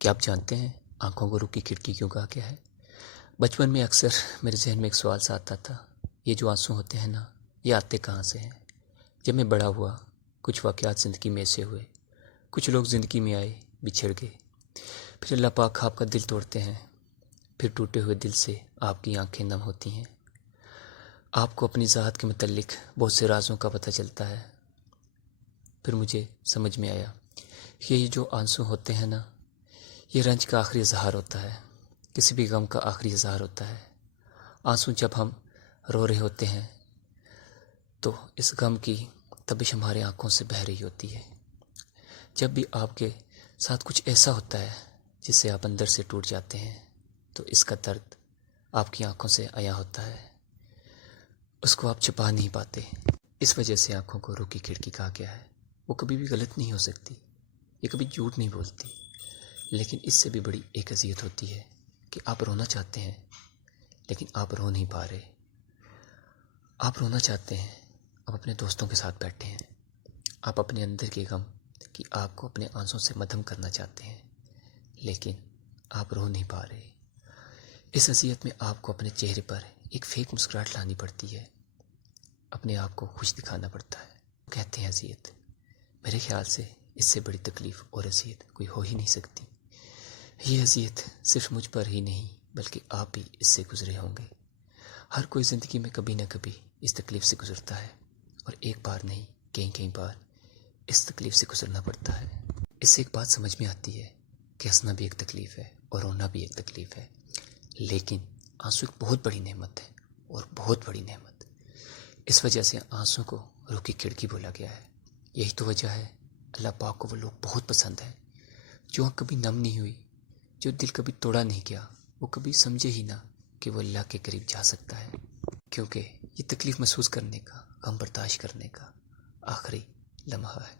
کیا آپ جانتے ہیں آنکھوں کو روح کی کھڑکی کیوں کہا گیا ہے؟ بچپن میں اکثر میرے ذہن میں ایک سوال سا آتا تھا، یہ جو آنسو ہوتے ہیں نا، یہ آتے کہاں سے ہیں؟ جب میں بڑا ہوا، کچھ واقعات زندگی میں ایسے ہوئے، کچھ لوگ زندگی میں آئے، بچھڑ گئے، پھر اللہ پاک آپ کا دل توڑتے ہیں، پھر ٹوٹے ہوئے دل سے آپ کی آنکھیں نم ہوتی ہیں، آپ کو اپنی ذات کے متعلق بہت سے رازوں کا پتہ چلتا ہے۔ پھر مجھے سمجھ میں آیا کہ یہ جو آنسو ہوتے ہیں نا، یہ رنج کا آخری اظہار ہوتا ہے، کسی بھی غم کا آخری اظہار ہوتا ہے۔ آنسو جب ہم رو رہے ہوتے ہیں تو اس غم کی تبش ہمارے آنکھوں سے بہہ رہی ہوتی ہے۔ جب بھی آپ کے ساتھ کچھ ایسا ہوتا ہے جس سے آپ اندر سے ٹوٹ جاتے ہیں تو اس کا درد آپ کی آنکھوں سے عیاں ہوتا ہے، اس کو آپ چھپا نہیں پاتے۔ اس وجہ سے آنکھوں کو روح کی کھڑکی کہا گیا ہے۔ وہ کبھی بھی غلط نہیں ہو سکتی، یہ کبھی جھوٹ نہیں بولتی، لیکن اس سے بھی بڑی ایک اذیت ہوتی ہے کہ آپ رونا چاہتے ہیں لیکن آپ رو نہیں پا رہے۔ آپ رونا چاہتے ہیں، آپ اپنے دوستوں کے ساتھ بیٹھے ہیں، آپ اپنے اندر کے غم کی آگ کو اپنے آنسوں سے مدھم کرنا چاہتے ہیں، لیکن آپ رو نہیں پا رہے۔ اس اذیت میں آپ کو اپنے چہرے پر ایک فیک مسکراہٹ لانی پڑتی ہے، اپنے آپ کو خوش دکھانا پڑتا ہے۔ کہتے ہیں اذیت، میرے خیال سے اس سے بڑی تکلیف اور اذیت کوئی ہو ہی نہیں سکتی۔ یہ اذیت صرف مجھ پر ہی نہیں بلکہ آپ بھی اس سے گزرے ہوں گے۔ ہر کوئی زندگی میں کبھی نہ کبھی اس تکلیف سے گزرتا ہے، اور ایک بار نہیں کئی بار اس تکلیف سے گزرنا پڑتا ہے۔ اس سے ایک بات سمجھ میں آتی ہے کہ ہنسنا بھی ایک تکلیف ہے اور رونا بھی ایک تکلیف ہے، لیکن آنسو ایک بہت بڑی نعمت ہے، اور بہت بڑی نعمت۔ اس وجہ سے آنسو کو روح کی کھڑکی بولا گیا ہے۔ یہی تو وجہ ہے اللہ پاک کو وہ لوگ بہت پسند ہیں جو آنکھ کبھی نم نہیں ہوئی، جو دل کبھی توڑا نہیں گیا، وہ کبھی سمجھے ہی نہ کہ وہ اللہ کے قریب جا سکتا ہے، کیونکہ یہ تکلیف محسوس کرنے کا، غم برداشت کرنے کا آخری لمحہ ہے۔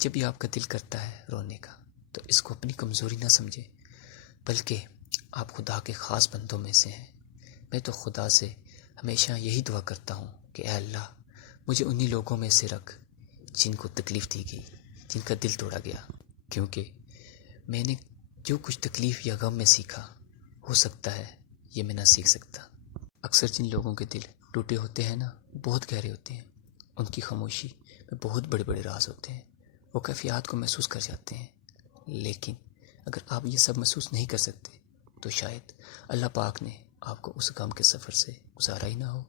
جب بھی آپ کا دل کرتا ہے رونے کا تو اس کو اپنی کمزوری نہ سمجھے، بلکہ آپ خدا کے خاص بندوں میں سے ہیں۔ میں تو خدا سے ہمیشہ یہی دعا کرتا ہوں کہ اے اللہ، مجھے انہی لوگوں میں سے رکھ جن کو تکلیف دی گئی، جن کا دل توڑا گیا، کیونکہ میں نے جو کچھ تکلیف یا غم میں سیکھا، ہو سکتا ہے یہ میں نہ سیکھ سکتا۔ اکثر جن لوگوں کے دل ٹوٹے ہوتے ہیں نا، بہت گہرے ہوتے ہیں، ان کی خاموشی میں بہت بڑے راز ہوتے ہیں، وہ کیفیات کو محسوس کر جاتے ہیں۔ لیکن اگر آپ یہ سب محسوس نہیں کر سکتے تو شاید اللہ پاک نے آپ کو اس غم کے سفر سے گزارا ہی نہ ہو،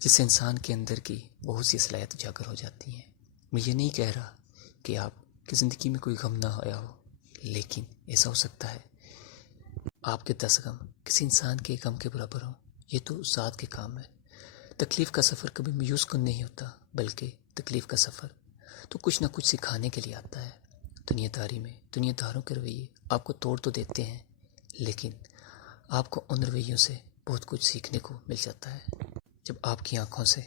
جس سے انسان کے اندر کی بہت سی صلاحیت اجاگر ہو جاتی ہیں۔ میں یہ نہیں کہہ رہا کہ آپ کی زندگی میں کوئی غم نہ آیا ہو، لیکن ایسا ہو سکتا ہے آپ کے 10 غم کسی انسان کے غم کے برابر ہوں۔ یہ تو ذات کے کام ہے۔ تکلیف کا سفر کبھی مایوس کن نہیں ہوتا، بلکہ تکلیف کا سفر تو کچھ نہ کچھ سکھانے کے لیے آتا ہے۔ دنیا داری میں دنیا داروں کے رویے آپ کو توڑ تو دیتے ہیں، لیکن آپ کو ان رویوں سے بہت کچھ سیکھنے کو مل جاتا ہے۔ جب آپ کی آنکھوں سے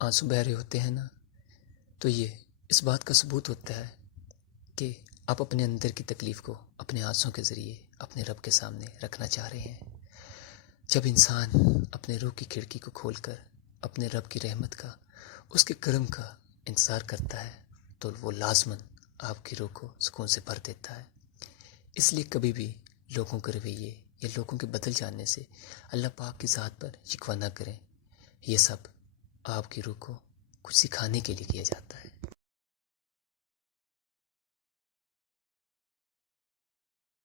آنسو بہہ رہے ہوتے ہیں نا، تو یہ اس بات کا ثبوت ہوتا ہے کہ آپ اپنے اندر کی تکلیف کو اپنے آنسوں کے ذریعے اپنے رب کے سامنے رکھنا چاہ رہے ہیں۔ جب انسان اپنے روح کی کھڑکی کو کھول کر اپنے رب کی رحمت کا، اس کے کرم کا انتظار کرتا ہے تو وہ لازماً آپ کی روح کو سکون سے بھر دیتا ہے۔ اس لیے کبھی بھی لوگوں کے رویے یا لوگوں کے بدل جانے سے اللہ پاک کی ذات پر شکوہ نہ کریں۔ یہ سب آپ کی روح کو کچھ سکھانے کے لیے کیا جاتا ہے۔